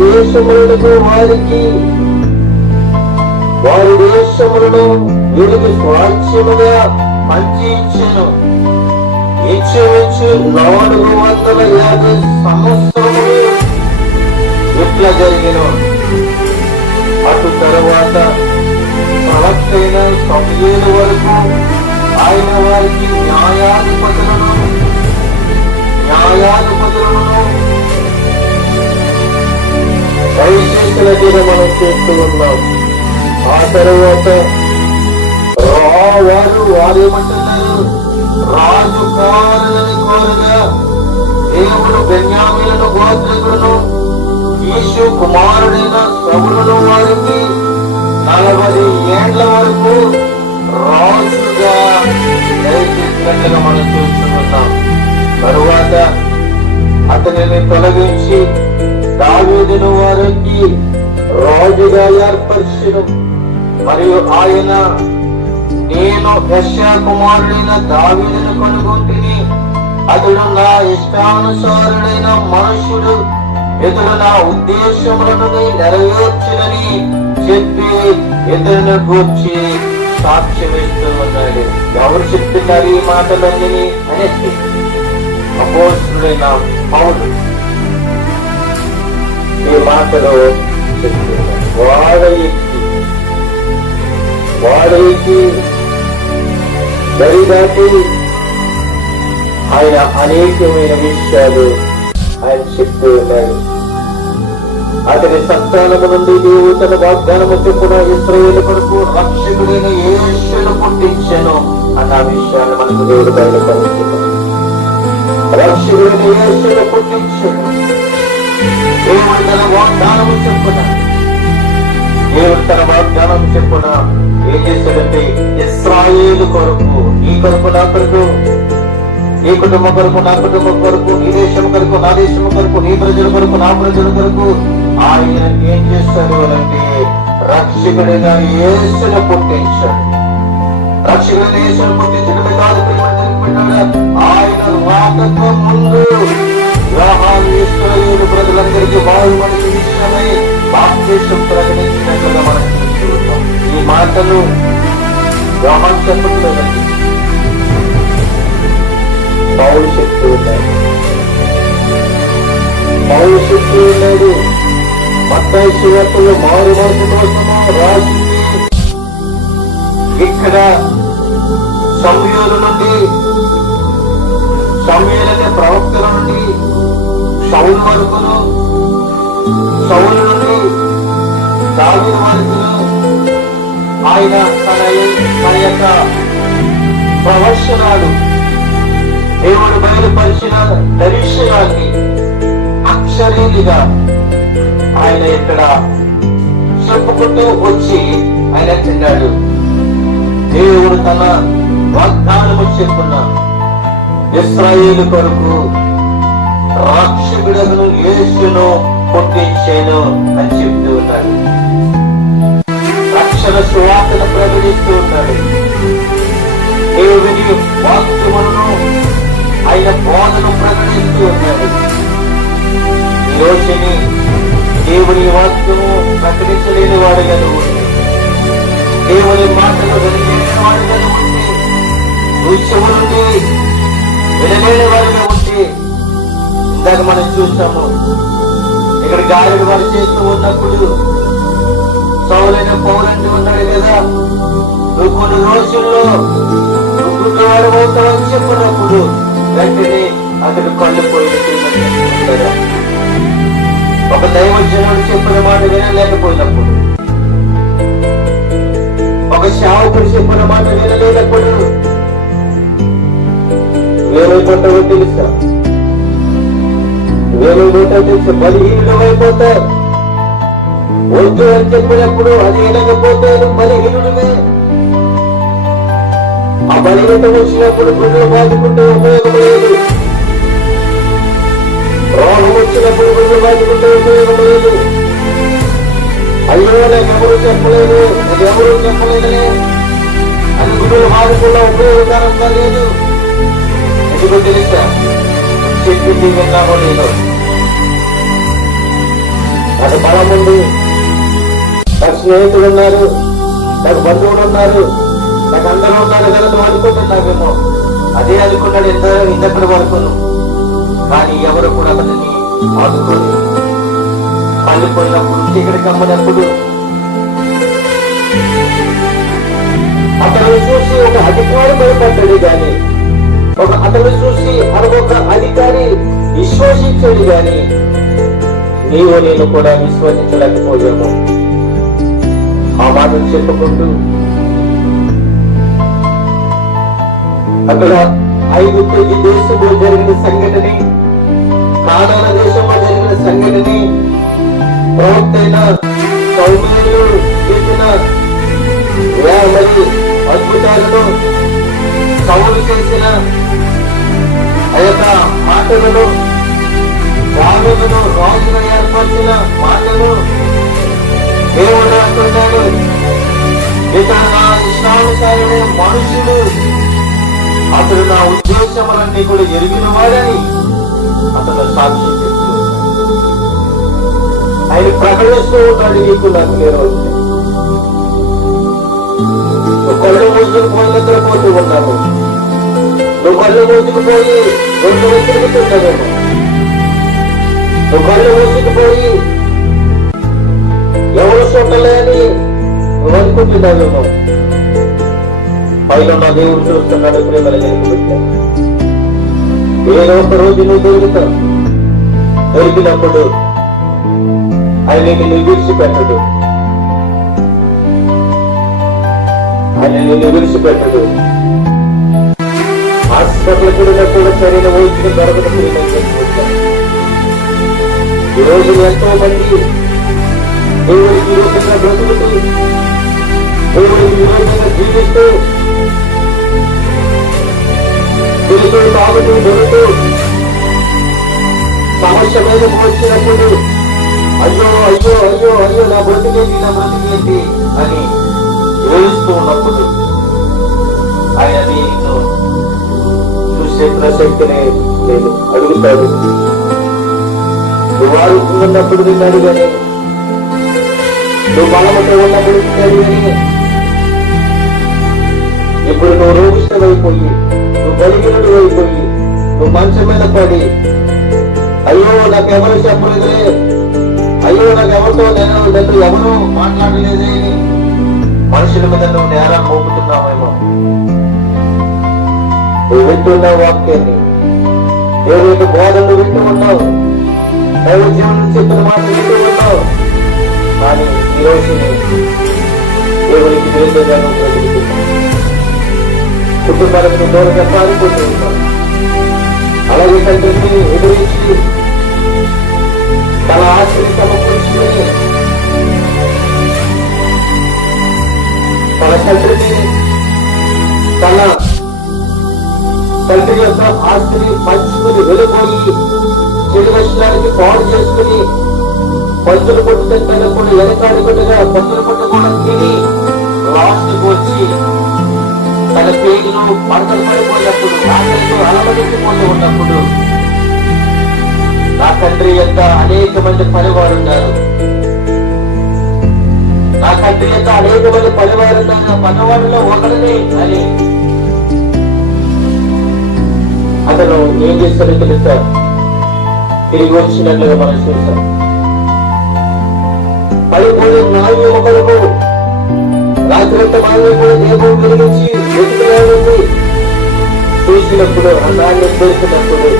దేశములకు వారికి వారి దేశములను వీరికి స్వాస్థ్యముగా పంచి ఇచ్చాను. ఇంచుమించు నాలుగు వందల యాభై సంవత్సరములు ఇట్లా జరిగిన అటు తర్వాత ప్రవక్తైన సమయేలు వరకు ఆయన వారికి న్యాయాధిపతులను న్యాయాధిపతులను దయచేసిన దిన మనం చేస్తూ ఉన్నాం. ఆ తర్వాత వారు వారు ఏమంటున్నారు? రాజు కావాలని కోరగా దేవుడు బెన్యామీలను గోత్రికులను ఈశు కుమారుడైన సవులను వారికి నలభై ఏండ్ల వరకు రాజుగా దయచేసినట్లుగా మనం చూస్తున్నాం తరువాత అతనిని తొలగించి దావీదును వారికి రాజుగా ఏర్పరిచను. మరియు ఆయన నేను యశా కుమారుడైన దావీదును కనుగొంటిని. అతడు నా ఇష్టానుసారుడైన మనుషుడు ఇతడు నా ఉద్దేశములను నెరవేర్చునని చెప్పి ఇతరుని గూర్చి సాక్ష్యమిస్తూ ఉన్నాడు ఎవరు చెప్తున్నారు ఈ మాటలన్నీ అనేసి. అపోస్తుడైన పౌరుడు ఈ మాటలు చెప్తున్నాడు వాడ దరిదాటి ఆయన అనేకమైన విషయాలు ఆయన చెప్తూ ఉన్నాడు. అతని సంతానము నుండి దేవుడు తన వాగ్దానము చెప్పిన ఇస్రాయేల్ కొరకు రక్షకుడైన ఏ విషయాలు పుట్టించాను అన్న విషయాన్ని మనకు దేవుడు బయలుపరుస్తున్నాడు. రక్షకుడైన ఏ విషయాలు పుట్టించెను. దేవుడు తన వాగ్దానము చెప్పున దేవుడు తన వాగ్దానం చెప్పున ఏం చేశాడంటే ఇస్రాయేలు కొరకు నీ కొరకు నా కొరకు నీ కుటుంబం కొరకు నా కుటుంబం కొరకు నీ దేశం కొరకు నా దేశం కొరకు నీ ప్రజల కొరకు నా ప్రజల కొరకు ఆయన ఏం చేస్తాడు అంటే రక్షకుడిగా యేసును పుట్టించాడు. రక్షకుడిని యేసును పుట్టించడమే కాదు ఆయన రాకకు ముందు యోహాను ఇస్రాయేలు ప్రజలందరికీ బాగుపడిన విషయమై బాప్తీసం ప్రకటించినట్లుగా మనం చూస్తున్నాం. ఈ మాటలు యోహాన్ చెప్పట్లేదండి పౌరు శక్తి ఉన్నాడు. పౌరు శక్తి ఉన్నాడు మత్తాయి శివత్తులు మారు రాసింది ఇక్కడ నుండి ప్రవక్తల నుండి సౌలు వరకును సౌలు నుండి దావి వరకును ఆయన తన తన యొక్క ప్రవచనాలు దేవుడు బయలుపరిచిన దర్శనాన్ని అక్షరీలుగా ఆయన ఇక్కడ చెప్పుకుంటూ వచ్చి ఆయన తిన్నాడు. దేవుడు తన వాగ్దానము చెప్పున్న ఇస్రాయేల్ కొరకు రాక్షకుడను యేసును పుట్టించాను అని చెప్తూ ఉన్నాడు. రక్షణ సువార్తను ప్రకటిస్తూ ఉన్నాడు. దేవుని వాక్యములను ఆయన బోధను ప్రకటిస్తూ ఉన్నాడు. యోచని దేవుని వాక్యము ప్రకటించలేని వాడు ఉంటే దేవుని మాటలు వినలేని వాడుగా ఉంటే దృశ్యము నుండి వినలేని వాడుగా ఉంటే దాన్ని మనం చూస్తాము. ఇక్కడ గాలిని వారు చేస్తూ ఉన్నప్పుడు సౌలైన పౌరంటి ఉన్నాడు కదా. నువ్వు కొన్ని రోజుల్లో నువ్వు వాడు అవుతావని చెప్పినప్పుడు వెంటనే అతడు కళ్ళు పోయిన ఒక దైవజనుడు చెప్పిన మాట వినలేకపోయినప్పుడు ఒక శావకుడు చెప్పిన మాట వినలేనప్పుడు వేరే వేరైపోతావో తెలుసా? వేరైపోతావు తెలుసా బలిహీనులు అయిపోతావు వద్దు అని చెప్పినప్పుడు అది వినకపోతే నువ్వు బలిహీనుడివే ఆ బలిహీనత వచ్చినప్పుడు గుండెలు బాదుకుంటే ఉపయోగం లేదు రోగం వచ్చినప్పుడు గుండెలు బాదుకుంటే ఉపయోగం లేదు అయ్యో నాకు ఎవరు చెప్పలేదు నాకు ఎవరు చెప్పలేదులే. అని గుండెలు బాదుకున్న ఉపయోగకరంగా లేదు. ఎందుకు తెలుసా? చెప్పింది విన్నామో లేదు. నాకు బలం ఉంది. నాకు స్నేహితులు ఉన్నారు. నాకు బంధువులు ఉన్నారు. నాకు అందరూ ఉన్నారు. కదా నువ్వు అనుకుంటున్నావేమో అదే అనుకున్నాడు ఎంత ఇంతటి వరకు. కానీ ఎవరు కూడా అతనిని ఆదుకొని పల్లిపోయినప్పుడు చీకటి కమ్మనప్పుడు అతను చూసి ఒక అధికారి భయపడ్డాడు కానీ ఒక అతను చూసి ఒక అధికారి విశ్వసించాడు గాని నీవు నేను కూడా విశ్వసించలేకపోయాము. ఆ మాటలు చెప్పుకుంటూ అక్కడ ఐదు తేదీ దేశంలో జరిగిన సంఘటన కానాల దేశంలో జరిగిన సంఘటన ప్రవక్త సౌమ్యులు చేసిన అద్భుతాలను సౌలు చేసిన ఆ యొక్క మాటలను రాజులను రాజును ఏర్పరిచిన మాటలు దేవుడు అంటున్నాడు ఇతను నా ఇష్టానుసారమే మనుషులు అతడు నా ఉద్దేశములన్నీ కూడా ఎరిగిన వాడని అతను సాక్షి ఆయన ప్రకటిస్తూ ఉంటాడు నీకు నాకు నేను నువ్వు కళ్ళు మూసుకుని పోతూ నిద్రపోతూ నువ్వు కళ్ళు మూసుకుపోయి రెండు వెతుకుతుండవేమో నువ్వు కళ్ళు మూసుకుపోయి ఎవరు చూడలేని నువ్వు అనుకుంటున్నావేమో పైన నా దేవుడు చూస్తున్నాడు ప్రేమల ఏదో ఒక రోజు నువ్వు దొరుకుతావు దొరికినప్పుడు ఆయన నిన్ను విడిచిపెట్టడు. ఆయన నిన్ను విడిచిపెట్టడు. హాస్పిటల్ కూడా సరైన వైద్యం దొరకకపోతే ఈ రోజు ఎంతో మంది దేవుడికి విరోధంగా బ్రతుకుతూ దేవుడికి విరోధంగా జీవిస్తూ తిరుగుతూ తాగుతూ దొరుకుతూ సమస్య మీద వచ్చినప్పుడు అయ్యో అయ్యో అయ్యో అయ్యో నా బ్రతికేంటి నా బ్రతికేంటి అని ఏడుస్తూ ఉన్నప్పుడు ఆయన నీతో చూసే ప్రసక్తినే అడుగుతాడు నువ్వు ఆడుతున్నప్పుడు నేను అడిగాను. నువ్వు బలమతో ఉన్నప్పుడు నిన్ను ఇప్పుడు నువ్వు రోగిష్టమైపోయి నువ్వు బలిగినడు అయిపోయి నువ్వు మంచం మీద పడి అయ్యో నాకెవరు చెప్పలేదే? అయ్యో నాకెవరితో నేను నన్ను ఎవరు మాట్లాడలేదే? మనుషుల మీద నువ్వు నేరం మోపుతున్నావేమో. నువ్వు వింటున్నావు వాక్యాన్ని? నేను ఏదైతే బోధనలు వింటూ ఉన్నావు దైవ జీవనం చెప్పిన మాట వింటూ ఉన్నావు కానీ ఈరోజు దేవునికి విరుద్ధంగా కుటుంబాలకు దూరంగా సాగిపోతూ ఉంటావు. అలాగే తండ్రిని ఎదురించి తన ఆశని సమకూర్చుకుని తన తండ్రిని తన తండ్రి యొక్క ఆస్తిని పంచుకుని వెళ్ళిపోయి చెడు వచనానికి పాడు చేసుకుని పంచులు కొట్టుకుని తినకుండా వెనకాడుకుంటుగా పంచులు కొట్టకుండా తిని లాస్ట్కి వచ్చి తన పేరును పడతలు పడిపోయినప్పుడు ఆకలితో అలవడించిపోతూ ఉన్నప్పుడు నా తండ్రి యొక్క అనేక మంది పనివారు ఉన్నారు నా తండ్రి యొక్క అనేక మంది పనివారు ఉన్నారు పనివారిలో ఒకరిని అని అతను ఏం చేస్తాడో తెలుసా? తిరిగి వచ్చినట్లుగా మనం చూస్తాం. పడిపోయిన నాలుగు ఒకలకు రాత్రంతా మాయమైపోయి దేహం వెలిగించి వెతుకులాడింది చూసినప్పుడు అన్నాన్ని చూసినప్పుడు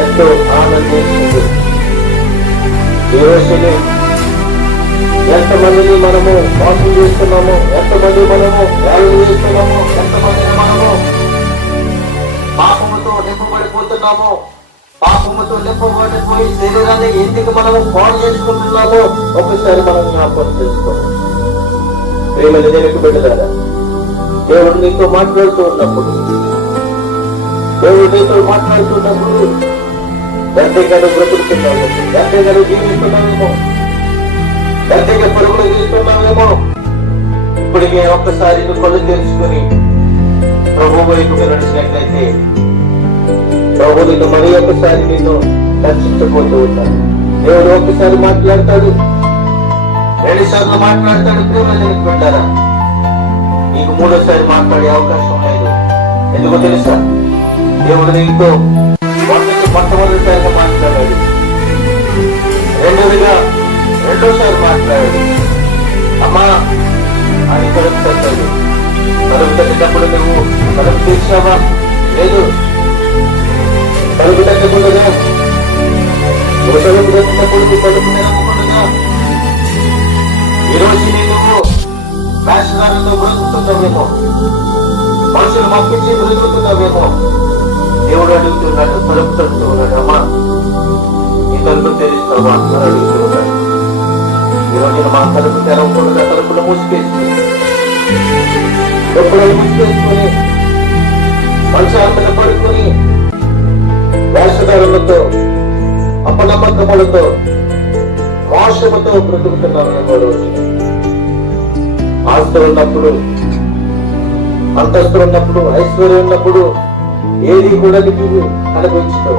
ఎంతో ఆనందించింది ఈ రోజుని ఎంతమందిని మనము మోసం చేస్తున్నాము ఎంతమంది మనము వేలం చేస్తున్నాము ఎంతమంది నింపబడిపోతున్నాము పాపముతో నింపబడిపోయి శరీరాన్ని ఎందుకు మనము పాడు చేసుకుంటున్నామో ఒకసారి మనం జ్ఞాపకం చేసుకోవాలి. ప్రేమ నిజానికి బిడ్డదారా దేవుడు నీతో మాట్లాడుతూ ఉన్నప్పుడు దేవుడు నీతో మాట్లాడుతున్నప్పుడు గంటగాను బ్రతుకుతున్నాము గంటగాను జీవిస్తున్నామేమో గంటగా పరుగులు తీస్తున్నామేమో మేము ఒక్కసారి కొలు తెలుసుకుని ప్రభు వైపు నడిచినట్లయితే ప్రభు నిన్ను మరి ఒకసారి నిన్ను దర్శించబోతూ ఉంటాను. దేవుడు ఒకసారి మాట్లాడతాడు. రెండు సార్లు మాట్లాడతాడు ప్రేమ పెట్టారా నీకు మూడోసారి మాట్లాడే అవకాశం లేదు. ఎందుకు తెలుసా? దేవుడు నీతో మొట్టమొదటిసారిగా మాట్లాడాడు. రెండోదిగా రెండోసారి మాట్లాడాడు. అమ్మా అని కలుపుతాడు కలుపుతున్నప్పుడు నువ్వు కలుపు తీసావా లేదు. కలుపు తట్టకుండా ఒక కలుపు తట్టినప్పుడు నువ్వు కలుపు నేను వేషధారంతో బ్రతుకుతున్నావేమో మనుషులు పంపించి బ్రతుకుతున్నావేమో దేవుడు అడుగుతున్నాడు కలుపు నీ తలుపు తెరిస్తావా అని అడుగుతున్నాడు. ఈ రోజున మా తలుపు తెరవకుండా తలుపులు మూసికేసి మూసికేసుకొని పడుకొని వేషధారులతో అపనమ్మకములతో మోసముతో బ్రతుకుతున్నాను నేను ఆస్తులు ఉన్నప్పుడు అంతస్తులు ఉన్నప్పుడు ఐశ్వర్యం ఉన్నప్పుడు ఏది కూడా నీకు కనిపించదు.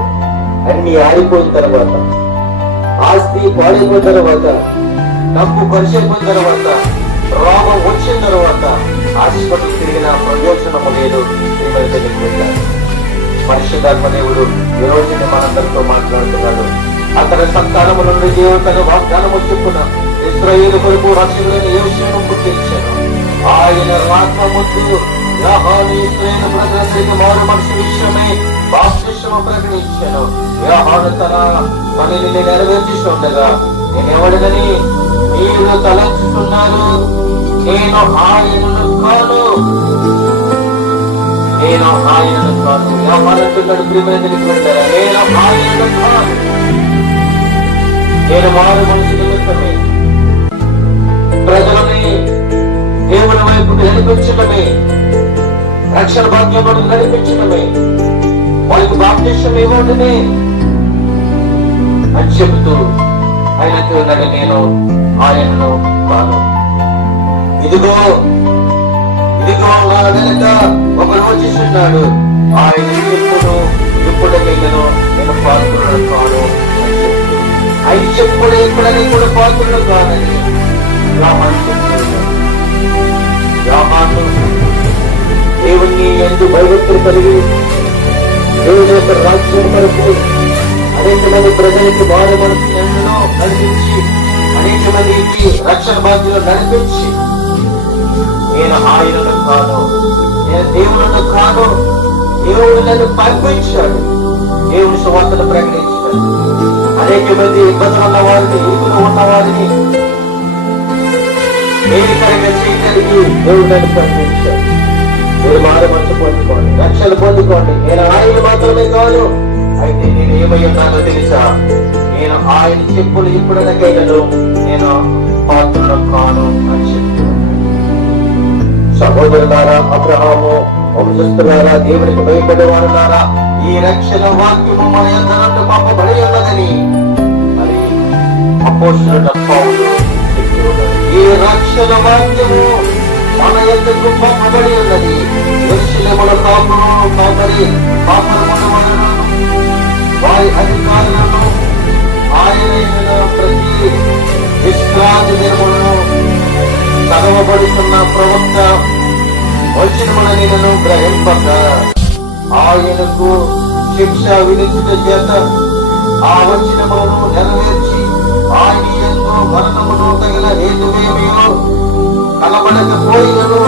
అన్ని ఆడిపోయిన తర్వాత ఆస్తి పాడైపోయిన తర్వాత డబ్బు పరిచయిపోయిన తర్వాత రోగం వచ్చిన తర్వాత హాస్పిటల్ తిరిగిన ప్రయోజనము లేదు పరిశుద్ధాత్మ దేవుడు ఈ రోజు మనందరితో మాట్లాడుతున్నాడు. అతని సంతానము నుండి దేవుడు వాగ్దానము చెప్పున ఇస్రాయేలు కొరకు రక్షకుడైన ఏ విషయం పుట్టించాను ఆయన రాక ముందు యాహాను ఇస్రాయేలు ప్రజలకు మారు మనిషి విషయమై బాప్తిష్టము ప్రకటించాను యాహాను తన పనిని నెరవేర్చిస్తుండగా నేనెవడనని మీరు తలంచుతున్నారు? నేను ఆయనను కాను. నేను ఆయనను కాను వ్యవహారంటున్నాడు ప్రియమైన తెలియకుండా నేను ఆయనను కాను నేను మనిషి నిమిత్తమే ప్రజలని దేవుని వైపు నడిపించడమే రక్షణ భాగ్యమును నడిపించడమే వాళ్ళకి బాప్తిష్టం ఇవ్వడమే అని చెబుతూ ఆయనకి ఉన్నాడు నేను ఆయనను కాను. ఇదిగో ఇదిగో నా వెనక ఒకడు వచ్చేస్తున్నాడు ఆయన ఎప్పుడు ఎప్పుడైనా నేను పాత్రను కాను ఆయన ఎప్పుడు ఎప్పుడని కూడా పాత్రను కానని రామాను రామాను దేవుణ్ణి ఎందు భయభక్తులు కలిగి దేవుని యొక్క రాజ్యం వరకు అనేక మంది ప్రజలకి వారి మనసు కలిగించి అనేక మందికి రక్షణ బాధ్యులు నడిపించి నేను ఆయనను కాను. నేను దేవులను కాను. దేవుడు నన్ను పంపించాడు. దేవుని సువార్తను ప్రకటించాడు. అనేక మంది ఇబ్బందులు ఉన్న వారిని ఇరుకులు ఉన్న వారిని ఏకరంగా చేయడానికి దేవుడు నన్ను పంపించాడు. మీరు మారు మనసు పొందుకోండి. రక్షణ పొందుకోండి. నేను ఆయన మాత్రమే కాదు అయితే నేను ఏమై ఉన్నానో తెలుసా? నేను ఆయన చెప్పులు ఇప్పుడనకైనను నేను పాత్రను కాను అని చెప్తున్నాను సహోదరులారా అబ్రహాము వంశస్థులారా దేవునికి భయపడేవారులారా ఈ రక్షణ వాక్యము మన ఎంతనంత పంపబడి ఉన్నదని. మరి అపోస్తుల ఈ రక్షణ వాక్యము మన ఎంతకు పంపబడి ఉన్నది. ఎరుసలేముల కాపురు కాపరి కాపురముల వారి అధికారులను ఆయన ప్రతి విశ్రాంతి దినములను చదవబడుతున్న ప్రవక్త వచనముల నేను గ్రహింపక ఆయనకు శిక్ష విధించుట చేత ఆ వచనములను నెరవేర్చి ఆయన ఎందు మరణమును తగిన హేతువేమియో కలబడకపోయినను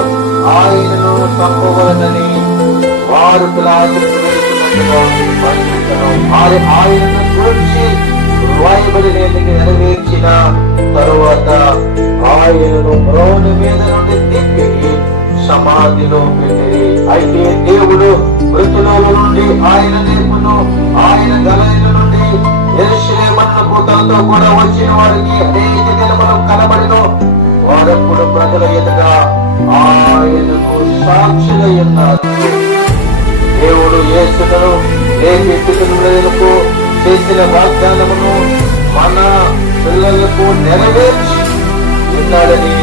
ఆయనను చంపవలనని వారు వారి ఆయనను గురించి రాయబడినది నెరవేర్చిన తరువాత ఆయనను మ్రోని మీద నుండి తిప్పి సమాధిలో పెట్టిరి అయితే దేవుడు మృతులలో నుండి ఆయన నేర్పును. ఆయన గలైన నుండి ఎరుషలేమన్నకు తనతో కూడా వచ్చిన వారికి అనేక దినములు కనబడిను. వారప్పుడు ప్రజల ఎదుట ఆయనకు సాక్షులై ఉన్నారు. దేవుడు యేసును లేఖితులకు చేసిన వాగ్దానమును మన పిల్లలకు నెరవేర్చి ఉన్నాడని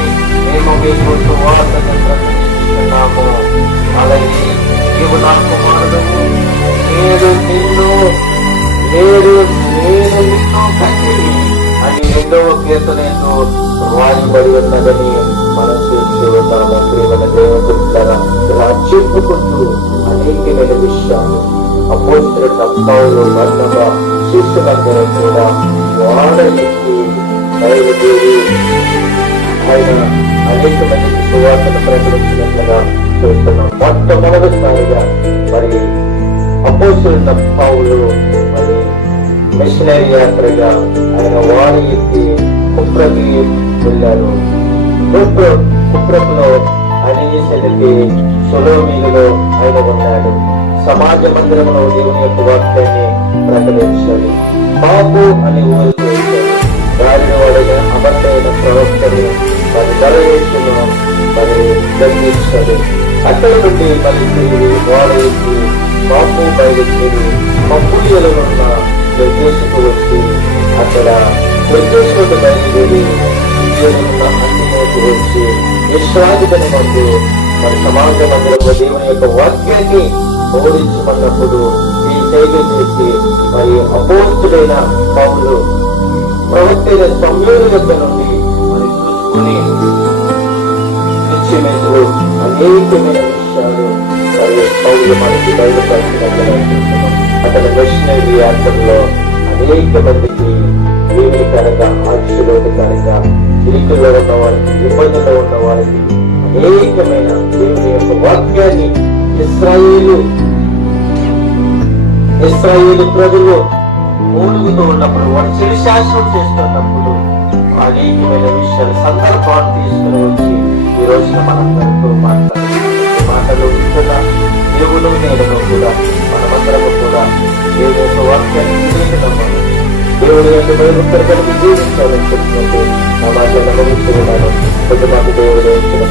మేము మీకు సువార్తను అలాగే నీవు నా కుమారుడు నేను నిన్ను నేను నేను నిన్ను కట్టిని అని రెండవ కీర్తనలో రాయబడి ఉన్నదని మనం చూస్తూ ఉన్నాము. ప్రియమైన దేవుడు ఇలా చెప్పుకుంటూ అనేకమైన విషయాలు అపోజిట్ పౌలు వర్ణవ శిష్యులందరూ కూడా వాడ ఎక్కి బయలుదేరి ఆయన అనేక మందికి సువార్తను ప్రకటించినట్లుగా చూస్తున్నాం. మొట్టమొదటిసారిగా మరి అపోస్తున్న పావులు మరి మిషనరీ యాత్రగా ఆయన వారి ఎత్తి కుప్రకి వెళ్ళారు కుప్ర కుప్రకులో అనేసరికి సులోమీలో ఆయన ఉన్నాడు. సమాజ మందిరంలో దేవుని యొక్క వాక్యాన్ని ప్రకటించాడు. బాబు అని ఊరికి వచ్చాడు దారిని వాడిన అమర్తైన ప్రవక్తని మరి దరవేసును మరి గర్జించాడు అక్కడ నుండి పరిస్థితులు తిరిగి మాకు బయలుదేరి మబ్బులియలో ఉన్న ప్రదేశకు వచ్చి అక్కడ ప్రదేశంలో బయలుదేరి ఉన్న అన్నిలోకి వచ్చి విశ్రాంతిని మందు మరి సమాజ మందిరంలో దేవుని యొక్క వాక్యాన్ని బోధించమన్నప్పుడు ఈ సైకిల్ చేసి మరి అపోస్తుడైన పౌలు ప్రవక్తైన సంయోగ నుండి చూసుకుని నిశ్చయమైనలు అనేకమైన విషయాలు మరియు పౌరులు మనకి బయలుపరిచినట్లుగా అతని మిషనరీ యాత్రలో అనేక మందికి ఏమీకరంగా ఆశీర్వాదకరంగా చిరికల్లో ఉన్న వారికి ఇబ్బందుల్లో ఉన్న వారికి అనేకమైన దేవుని యొక్క వాక్యాన్ని ఇస్రాయేలు ఇస్రాయేలు ప్రజలు మూలుగుతూ ఉన్నప్పుడు వారు శిరశాసనం చేస్తున్నప్పుడు అనేకమైన విషయాలు సందర్భాలు తీసుకుని వచ్చి ఈ రోజున మనందరితో మాట్లాడాలి మాటలు వింటున్న దేవుడు నేను కూడా మనమందరము కూడా దేవుని యొక్క వాక్యాన్ని వినేటప్పుడు దేవుడి యొక్క భయభక్తులు కలిగి జీవించాలని చెప్తున్నట్టు నా మాట నమ్మవిస్తున్నాను కొద్ది మాకు దేవుడు ఇచ్చిన